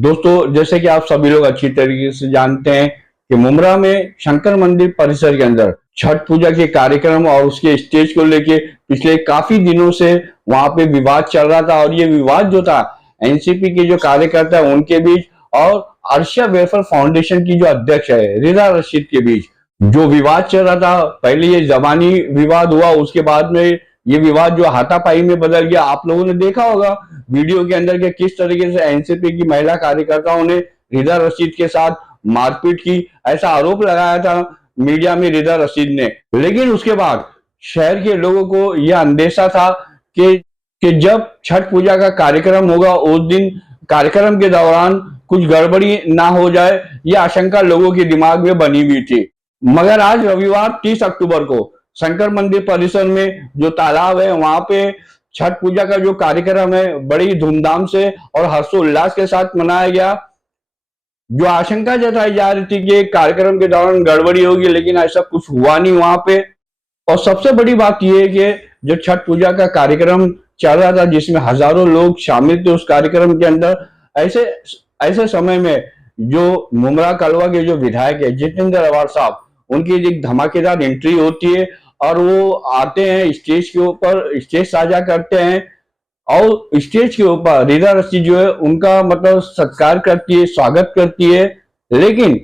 दोस्तों, जैसे कि आप सभी लोग अच्छी तरीके से जानते हैं कि मुमरा में शंकर मंदिर परिसर के अंदर छठ पूजा के कार्यक्रम और उसके स्टेज को लेके पिछले काफी दिनों से वहां पे विवाद चल रहा था। और ये विवाद जो था एनसीपी के जो कार्यकर्ता है उनके बीच और अर्शिया वेलफेयर फाउंडेशन की जो अध्यक्ष है रिजा रशीद के बीच जो विवाद चल रहा था। पहले ये जबानी विवाद हुआ, उसके बाद में ये विवाद जो हाथापाई में बदल गया। आप लोगों ने देखा होगा वीडियो के अंदर के किस तरीके से एनसीपी की महिला कार्यकर्ताओं ने रिजा रशीद के साथ मारपीट की, ऐसा आरोप लगाया था मीडिया में रिजा रशीद ने। लेकिन उसके बाद शहर के लोगों को यह अंदेशा था कि जब छठ पूजा का कार्यक्रम होगा उस दिन कार्यक्रम के दौरान कुछ गड़बड़ी ना हो जाए, यह आशंका लोगों के दिमाग में बनी हुई थी। मगर आज रविवार 30 अक्टूबर को शंकर मंदिर परिसर में जो तालाब है वहां पे छठ पूजा का जो कार्यक्रम है बड़ी धूमधाम से और हर्षोल्लास के साथ मनाया गया। जो आशंका जताई जा रही थी कि कार्यक्रम के दौरान गड़बड़ी होगी, लेकिन ऐसा कुछ हुआ नहीं वहां पे। और सबसे बड़ी बात यह है कि जो छठ पूजा का कार्यक्रम चल रहा था जिसमें हजारों लोग शामिल थे उस कार्यक्रम के अंदर, ऐसे समय में जो मुमरा कलवा के जो विधायक है जितेंद्र अवाड़ साहब, उनकी एक धमाकेदार एंट्री होती है और वो आते हैं स्टेज के ऊपर, स्टेज साझा करते हैं और स्टेज के ऊपर रिजा रशीद जो है उनका मतलब सत्कार करती है, स्वागत करती है। लेकिन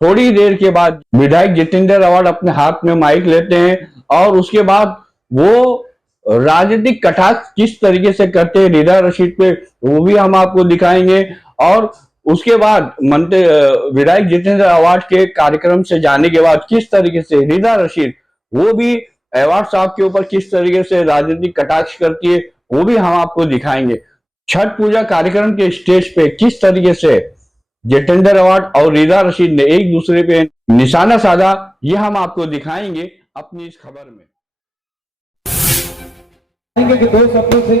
थोड़ी देर के बाद विधायक जितेंद्र अवाड़ अपने हाथ में माइक लेते हैं और उसके बाद वो राजनीतिक कटाक्ष किस तरीके से करते हैं रिजा रशीद पे वो भी हम आपको दिखाएंगे। और उसके बाद विधायक जितेंद्र अवाड़ के कार्यक्रम से जाने के बाद किस तरीके से रिजा रशीद वो भी अवाड़ साहब के ऊपर किस तरीके से राजनीतिक कटाक्ष करती है वो भी हम आपको दिखाएंगे। छठ पूजा कार्यक्रम के स्टेज पे किस तरीके से जितेंद्र अवाड़ और रिजा रशीद ने एक दूसरे पे निशाना साधा, ये हम आपको दिखाएंगे अपनी इस खबर में। कि दो शब्दों से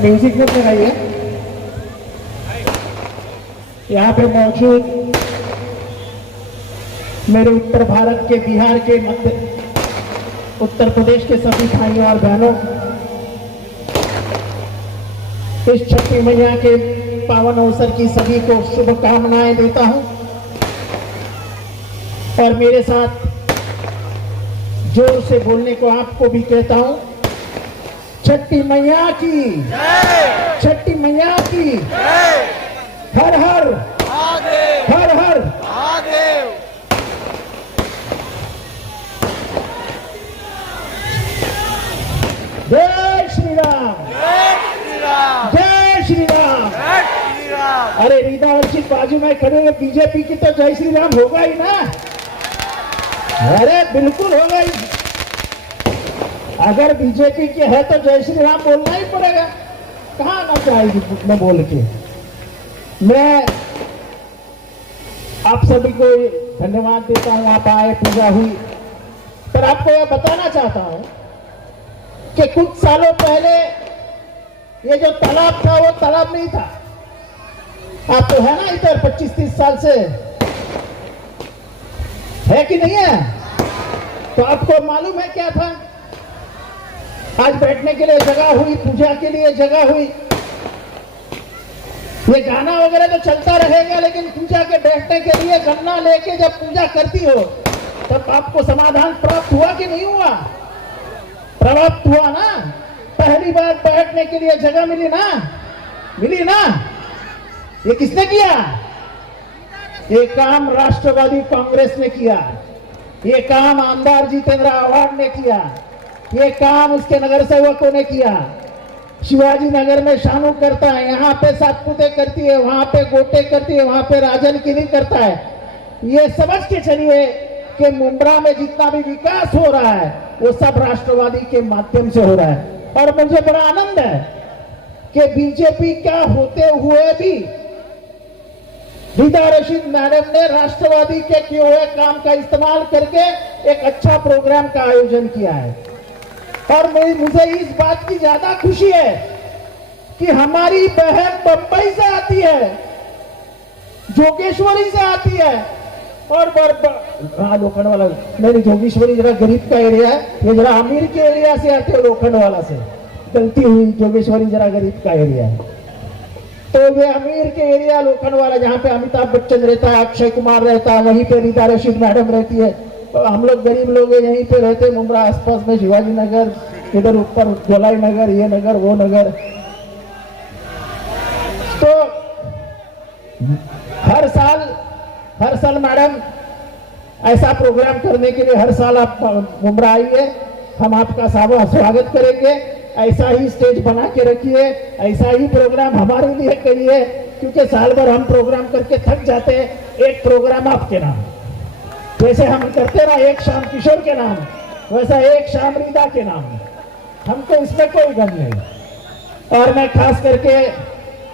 म्यूजिक में लगाइए। यहाँ पे मौजूद मेरे उत्तर भारत के, बिहार के, उत्तर प्रदेश के सभी भाइयों और बहनों, इस छठी मैया के पावन अवसर की सभी को शुभकामनाएं देता हूं और मेरे साथ जोर से बोलने को आपको भी कहता हूं, छठी मैया की जय, छठी मैया की जय, हर हर महादेव, हर हर महादेव। जय श्री राम, जय श्री राम, जय श्री राम, जय श्री राम। अरे रिजा रशीद बाजू में खड़े हुए, बीजेपी की तो जय श्री राम होगा ही ना। अरे बिल्कुल होगा ही। अगर बीजेपी के है तो जय श्री राम बोलना ही पड़ेगा, कहां ना चाहेगी में बोल के। मैं आप सभी को धन्यवाद देता हूं, आप आए, पूजा हुई। पर आपको यह बताना चाहता हूं कि कुछ सालों पहले ये जो तालाब था वो तालाब नहीं था। आप तो है ना इधर 25-30 साल से, है कि नहीं है? तो आपको मालूम है क्या था? आज बैठने के लिए जगह हुई, पूजा के लिए जगह हुई। ये गाना वगैरह तो चलता रहेगा, लेकिन पूजा के बैठने के लिए गन्ना लेके जब पूजा करती हो तब आपको समाधान प्राप्त हुआ कि नहीं हुआ? प्राप्त हुआ ना। पहली बार बैठने के लिए जगह मिली ना, मिली ना। ये किसने किया? ये काम राष्ट्रवादी कांग्रेस ने किया, ये काम आमदार जितेंद्र अवाड़ ने किया, ये काम उसके नगर सेवकों ने किया। शिवाजी नगर में शानू करता है, यहाँ पे सातपुते करती है, वहां पे गोटे करती है, वहां पे राजन किली करता है। ये समझ के चलिए कि मुंब्रा में जितना भी विकास हो रहा है वो सब राष्ट्रवादी के माध्यम से हो रहा है। और मुझे बड़ा आनंद है कि बीजेपी का होते हुए भी रिजा रशीद मैडम ने राष्ट्रवादी के किए हुए काम का इस्तेमाल करके एक अच्छा प्रोग्राम का आयोजन किया है। और मुझे इस बात की ज्यादा खुशी है कि हमारी बहन बंबई से आती है, जोगेश्वरी से आती है और लोखंड वाला नहीं, जोगेश्वरी जरा गरीब का एरिया है, ये जरा अमीर के एरिया से आते हो, लोखंड वाला से। गलती हुई, जोगेश्वरी जरा गरीब का एरिया है। तो ये अमीर के एरिया लोखंडवाला जहाँ पे अमिताभ बच्चन रहता है, अक्षय कुमार रहता है, वहीं पे रीता रशीद मैडम रहती है। तो हम लोग गरीब लोग यहीं पे रहते, मुंब्रा आसपास में, शिवाजी नगर, इधर ऊपर गोलाई नगर, ये नगर वो नगर। तो हर साल मैडम ऐसा प्रोग्राम करने के लिए हर साल आप मुंब्रा आइए, हम आपका स्वागत करेंगे। ऐसा ही स्टेज बना के रखिए, ऐसा ही प्रोग्राम हमारे लिए करिए, क्योंकि साल भर हम प्रोग्राम करके थक जाते हैं। एक प्रोग्राम आपके नाम, जैसे हम करते ना एक शाम किशोर के नाम, वैसा एक शाम रीता के नाम। हमको इसमें कोई गम नहीं। और मैं खास करके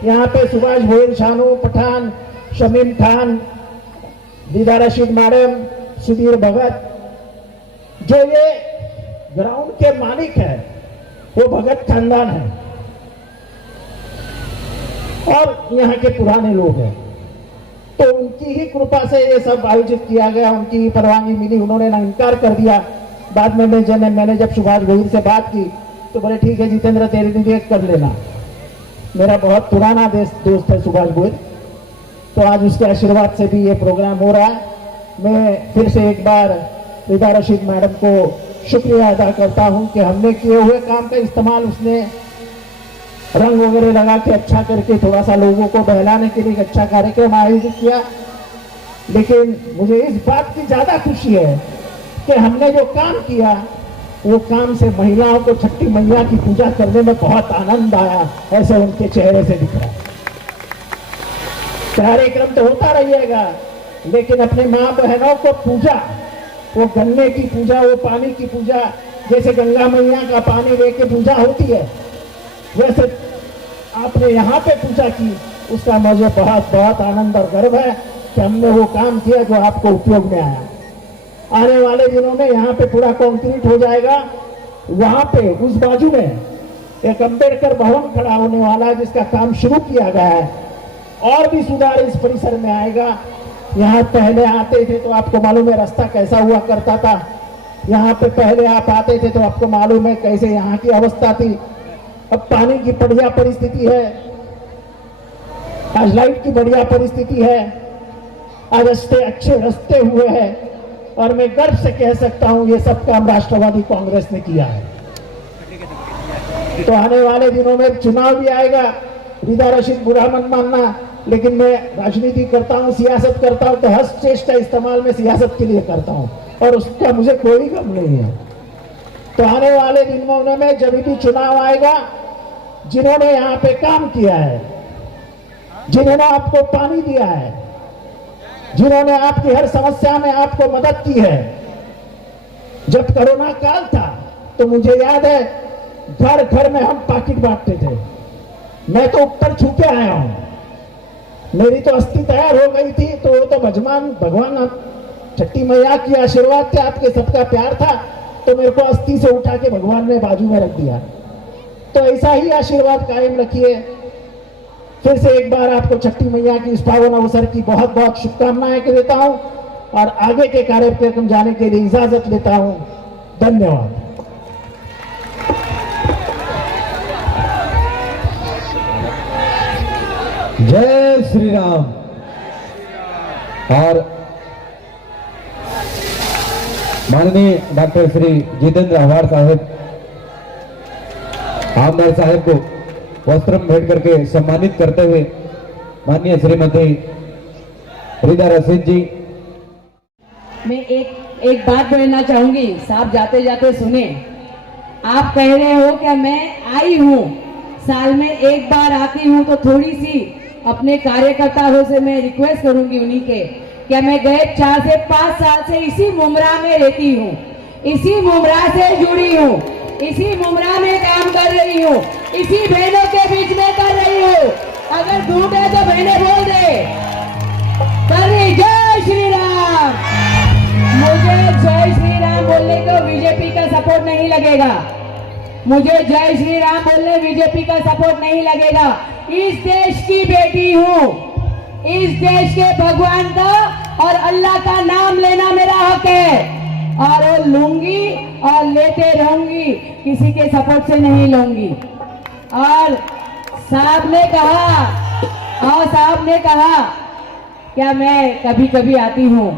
यहाँ पे सुभाष भोईल, शानू पठान, शमीम खान, रीता रशीद मैडम, सुधीर भगत, जो ये ग्राउंड के मालिक है, वो भगत खानदान है और यहाँ के पुराने लोग हैं। तो उनकी ही कृपा से ये सब आयोजित किया गया, उनकी ही परवानगी मिली। उन्होंने ना इनकार कर दिया। बाद में मैंने जब सुभाष भोईल से बात की तो बोले ठीक है जितेंद्र, तेरे लिए कर लेना। मेरा बहुत पुराना दोस्त है सुभाष भोईल, तो आज उसके आशीर्वाद से भी ये प्रोग्राम हो रहा है। मैं फिर से एक बार रीता रशीद मैडम को शुक्रिया अदा करता हूं कि हमने किए हुए काम का इस्तेमाल उसने रंग वगैरह लगा के अच्छा करके थोड़ा सा लोगों को बहलाने के लिए एक अच्छा कार्यक्रम आयोजित किया। लेकिन मुझे इस बात की ज्यादा खुशी है कि हमने जो काम किया वो काम से महिलाओं को छठी मैया की पूजा करने में बहुत आनंद आया, ऐसे उनके चेहरे से दिख रहा है। कार्यक्रम तो होता रहिएगा, लेकिन अपने माँ बहनों को पूजा, वो गन्ने की पूजा, वो पानी की पूजा, जैसे गंगा मैया का पानी लेके पूजा होती है, वैसे आपने यहाँ पे पूजा की। उसका मुझे बहुत बहुत आनंद और गर्व है कि हमने वो काम किया जो आपको उपयोग में आया। आने वाले दिनों में यहाँ पे पूरा कंक्रीट हो जाएगा। वहां पे उस बाजू में एक अंबेडकर भवन खड़ा होने वाला है, जिसका काम शुरू किया गया है। और भी सुधार इस परिसर में आएगा। यहाँ पहले आते थे तो आपको मालूम है रास्ता कैसा हुआ करता था। यहाँ पे पहले आप आते थे तो आपको मालूम है कैसे यहाँ की अवस्था थी। अब पानी की बढ़िया परिस्थिति है, आज लाइट की बढ़िया परिस्थिति है, आज अच्छे रास्ते हुए हैं। और मैं गर्व से कह सकता हूँ ये सब काम राष्ट्रवादी कांग्रेस ने किया है। तो आने वाले दिनों में चुनाव भी आएगा। रीता रशीद बुरा मत मानना, लेकिन मैं राजनीति करता हूँ, सियासत करता हूँ, तो हर स्टेज का इस्तेमाल मैं सियासत के लिए करता हूँ और उसका मुझे कोई गम नहीं है। तो आने वाले दिनों में जब भी चुनाव आएगा, जिन्होंने यहाँ पे काम किया है, जिन्होंने आपको पानी दिया है, जिन्होंने आपकी हर समस्या में आपको मदद की है। जब कोरोना काल था तो मुझे याद है घर घर में हम पाकिट बांटते थे। मैं तो ऊपर छू के आया हूं, मेरी तो अस्थि तैयार हो गई थी। तो वो तो भगवान छठी मैया की आशीर्वाद थे, आपके सबका प्यार था, तो मेरे को अस्थि से उठा के भगवान ने बाजू में रख दिया। तो ऐसा ही आशीर्वाद कायम रखिए। फिर से एक बार आपको छठी मैया की इस पावन अवसर की बहुत बहुत शुभकामनाएं देता हूं और आगे के कार्यक्रम जाने के लिए इजाजत लेता हूं। धन्यवाद। जय श्री राम। और माननीय डॉक्टर श्री जितेंद्र आव्हाड साहब, आमदार साहब को वस्त्र भेंट करके सम्मानित करते हुए माननीय श्रीमती रीता रशीद जी। मैं एक बात बोलना चाहूंगी, साहब जाते जाते सुने। आप कह रहे हो कि मैं आई हूँ, साल में एक बार आती हूँ, तो थोड़ी सी अपने कार्यकर्ताओं से मैं रिक्वेस्ट करूंगी उन्हीं के, क्या मैं गए 4 से 5 साल से इसी मुंब्रा में रहती हूँ, इसी मुंब्रा से जुड़ी हूँ, इसी मुंब्रा में काम कर रही हूँ, इसी बहनों के बीच में कर रही हूँ। अगर झूठ है तो बहनें बोल दे। जय श्री राम। मुझे जय श्री राम बोलने को बीजेपी का सपोर्ट नहीं लगेगा। मुझे जय श्री राम बोलने बीजेपी का सपोर्ट नहीं लगेगा। इस देश की बेटी हूँ, इस देश के भगवान का और अल्लाह का नाम लेना मेरा हक है। और वो लूंगी और लेते रहूंगी, किसी के सपोर्ट से नहीं लूंगी। और साहब ने कहा क्या मैं कभी कभी आती हूँ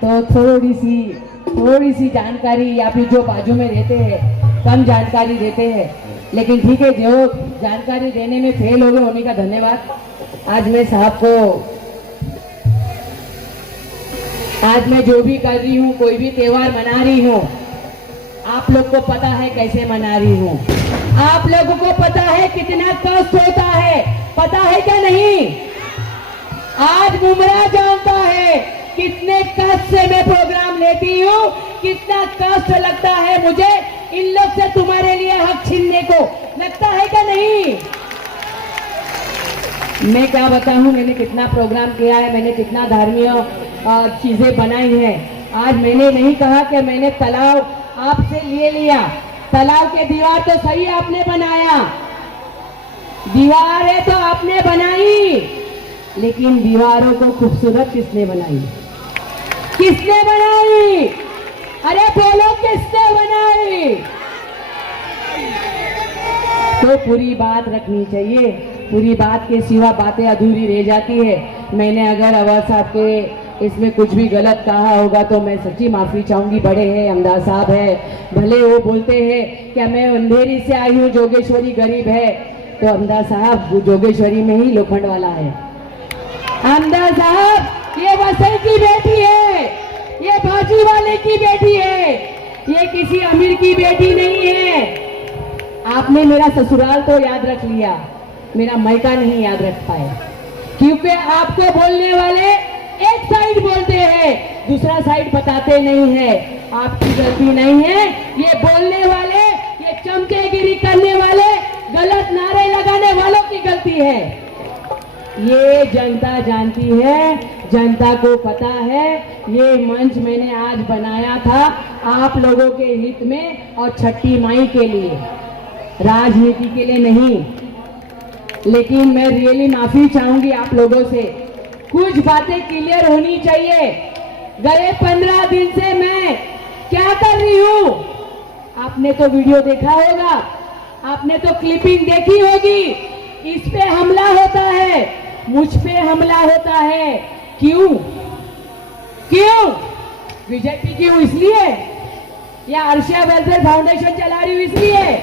तो थोड़ी सी जानकारी, या फिर जो बाजू में रहते हैं कम जानकारी देते हैं, लेकिन ठीक है, जो जानकारी देने में फेल हो गए उन्हीं का धन्यवाद। आज मैं जो भी कर रही हूँ, कोई भी त्योहार मना रही हूँ, आप लोग को पता है कैसे मना रही हूँ, आप लोगों को पता है कितना कष्ट होता है, पता है क्या नहीं? आज मुमरा जानता है कितने कष्ट से मैं प्रोग्राम लेती हूँ, कितना कष्ट लगता है मुझे इन लोग से तुम्हारे लिए हक छीनने को, लगता है क्या नहीं? मैं क्या बताऊं, मैंने कितना प्रोग्राम किया है, मैंने कितना धार्मिक चीजें बनाई हैं। आज मैंने नहीं कहा कि मैंने तालाब आपसे ले लिया, तालाब के दीवार तो सही आपने बनाया, दीवारें तो आपने बनाई, लेकिन दीवारों को खूबसूरत किसने बनाई? किसने बनाई? अरे बोलो, किसने बनाई? तो पूरी बात रखनी चाहिए, पूरी बात के सिवा बातें अधूरी रह जाती है। मैंने अगर अवध साहब के इसमें कुछ भी गलत कहा होगा तो मैं सच्ची माफी चाहूंगी। बड़े हैं, अमदाद साहब है, भले वो बोलते हैं कि मैं अंधेरी से आई हूँ, जोगेश्वरी गरीब है, तो अमदाद साहब जोगेश्वरी में ही लोखंड वाला है। अमदाद साहब ये वसई की बेटी है, ये भाजी वाले की बेटी है, ये किसी अमीर की बेटी नहीं है। आपने मेरा ससुराल तो याद रख लिया, मेरा मायका नहीं याद रख पाए, क्योंकि आपको बोलने वाले एक साइड बोलते हैं, दूसरा साइड बताते नहीं है। आपकी गलती नहीं है, ये बोलने वाले, ये चमचेगिरी करने वाले, गलत नारे लगाने वालों की गलती है। ये जनता जानती है, जनता को पता है। ये मंच मैंने आज बनाया था आप लोगों के हित में और छठी माई के लिए, राजनीति के लिए नहीं। लेकिन मैं रियली माफी चाहूंगी आप लोगों से, कुछ बातें क्लियर होनी चाहिए। गए 15 दिन से मैं क्या कर रही हूँ, आपने तो वीडियो देखा होगा, आपने तो क्लिपिंग देखी होगी। इस पे हमला होता है, मुझ पे हमला होता है, क्यों? बीजेपी क्यों? इसलिए? या अर्शिया वेलफेयर फाउंडेशन चला रही हूँ इसलिए?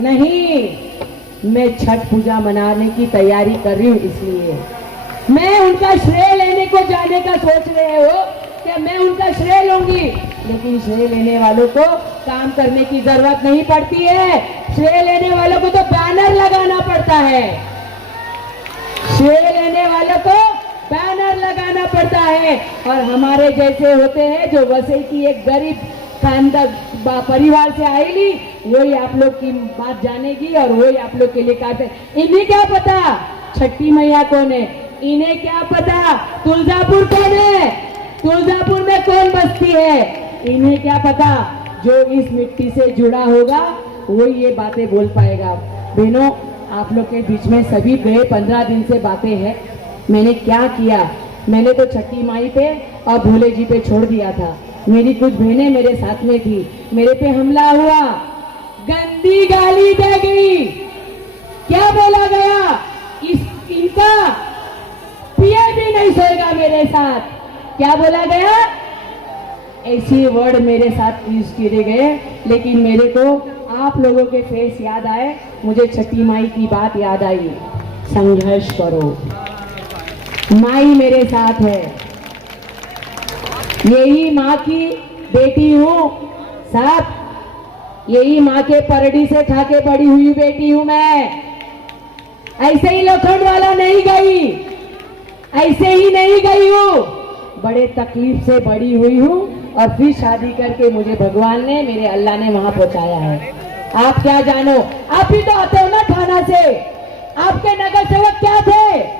नहीं, मैं छठ पूजा मनाने की तैयारी कर रही हूँ इसलिए। मैं उनका श्रेय लेने को जाने का सोच रहे हो कि मैं उनका श्रेय लूंगी, लेकिन श्रेय लेने वालों को काम करने की जरूरत नहीं पड़ती है। श्रेय लेने वालों को तो बैनर लगाना पड़ता है, श्रेय लेने वालों को बैनर लगाना पड़ता है। और हमारे जैसे होते हैं जो वसई की एक गरीब खानदान परिवार से आएगी, वही आप लोग की बात जानेगी और वही आप लोग के लिए काटे। इन्हें क्या पता छठी मैया कौन है, इन्हें क्या पता तुलजापुर कौन है, तुलजापुर में कौन बसती है, इन्हें क्या पता। जो इस मिट्टी से जुड़ा होगा वही ये बातें बोल पाएगा। बहनों, आप लोग के बीच में सभी गए 15 दिन से बातें हैं। मैंने क्या किया, मैंने तो छठी माई पे और भोले जी पे छोड़ दिया था। मेरी कुछ बहनें मेरे साथ में थी, मेरे पे हमला हुआ, गंदी गाली दे गई। क्या बोला गया, इनका पीए भी नहीं सोएगा मेरे साथ। क्या बोला गया, ऐसे वर्ड मेरे साथ यूज किए गए। लेकिन मेरे को आप लोगों के फेस याद आए, मुझे छठी माई की बात याद आई, संघर्ष करो, माई मेरे साथ है, यही माँ की बेटी हूँ साहब, यही माँ के परडी से खा के बड़ी हुई बेटी हूँ मैं। ऐसे ही लोखंड वाला नहीं गई, ऐसे ही नहीं गई हूँ, बड़े तकलीफ से बड़ी हुई हूँ और फिर शादी करके मुझे भगवान ने, मेरे अल्लाह ने वहां पहुंचाया है। आप क्या जानो, आप भी तो आते हो ना थाना से, आपके नगर सेवक क्या थे,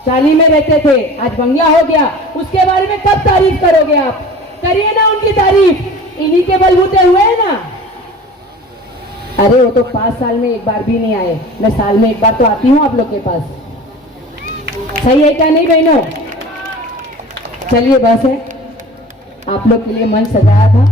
चाली में रहते थे, आज बंगला हो गया, उसके बारे में कब तारीफ करोगे आप? करिए ना उनकी तारीफ, इन्हीं के बलबूते हुए है ना। अरे वो तो 5 साल में एक बार भी नहीं आए, मैं साल में एक बार तो आती हूँ आप लोग के पास। सही है क्या नहीं बहनों? चलिए बस है, आप लोग के लिए मंच सजाया था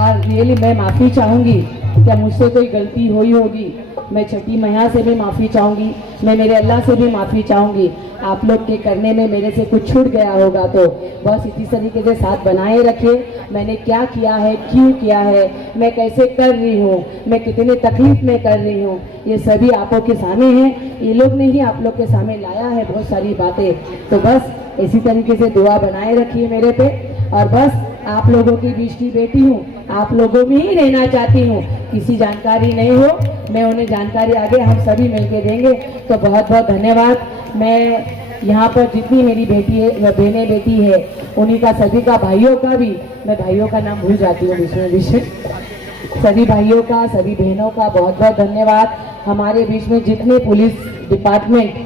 और रियली मैं माफ़ी चाहूँगी क्या मुझसे कोई गलती हुई होगी। मैं छठी मैया से भी माफ़ी चाहूँगी, मैं मेरे अल्लाह से भी माफ़ी चाहूँगी। आप लोग के करने में मेरे से कुछ छूट गया होगा तो बस इसी तरीके से साथ बनाए रखिए। मैंने क्या किया है, क्यों किया है, मैं कैसे कर रही हूँ, मैं कितने तकलीफ में कर रही हूँ, ये सभी आपों के सामने हैं। ये लोग ने ही आप लोग के सामने लाया है बहुत सारी बातें। तो बस इसी तरीके से दुआ बनाए रखिए मेरे पे। और बस आप लोगों के बीच की बेटी हूँ, आप लोगों में ही रहना चाहती हूँ। किसी जानकारी नहीं हो, मैं उन्हें जानकारी आगे हम सभी मिलके देंगे। तो बहुत बहुत धन्यवाद। मैं यहाँ पर जितनी मेरी बेटी है, बहनें बेटी है, उन्हीं का सभी का भाइयों का भी, मैं भाइयों का नाम भूल जाती हूँ बीच में, सभी भाइयों का, सभी बहनों का बहुत बहुत धन्यवाद। हमारे बीच में जितने पुलिस डिपार्टमेंट,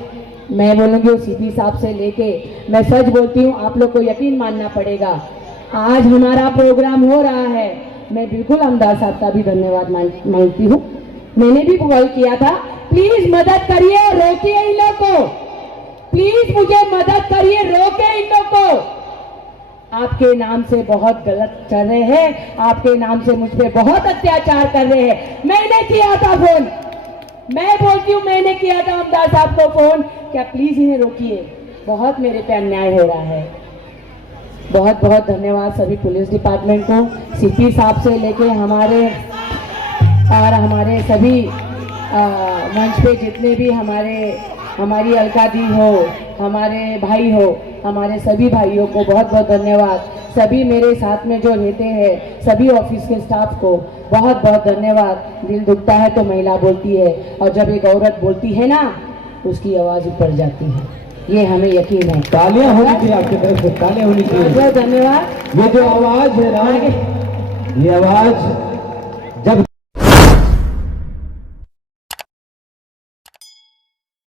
मैं बोलूँगी सीपी साहब से लेके, मैं सच बोलती हूँ, आप लोग को यकीन मानना पड़ेगा। आज हमारा प्रोग्राम हो रहा है, मैं बिल्कुल आमदार साहब का भी धन्यवाद मानती हूँ। मैंने भी कॉल किया था, प्लीज मदद करिए, रोकिए इन लोग को, प्लीज मुझे मदद करिए, रोके इन लोग को। आपके नाम से बहुत गलत चल रहे हैं, आपके नाम से मुझ पे बहुत अत्याचार कर रहे हैं। मैंने किया था फोन, मैं बोलती हूँ मैंने किया था आमदार साहब को फोन, क्या प्लीज इन्हें रोकिए, बहुत मेरे पे अन्याय हो रहा है। बहुत बहुत धन्यवाद सभी पुलिस डिपार्टमेंट को, सीपी साहब से लेके हमारे और हमारे सभी मंच पे जितने भी हमारी अलका दी हो, हमारे भाई हो, हमारे सभी भाइयों को बहुत बहुत धन्यवाद। सभी मेरे साथ में जो रहते हैं, सभी ऑफिस के स्टाफ को बहुत बहुत धन्यवाद। दिल दुखता है तो महिला बोलती है, और जब एक औरत बोलती है ना, उसकी आवाज़ ऊपर जाती है, ये हमें यकीन है। तालियां होनी चाहिए आपकी तरफ से, तालियां होनी चाहिए। बहुत धन्यवाद। ये जो आवाज है ना, ये आवाज जब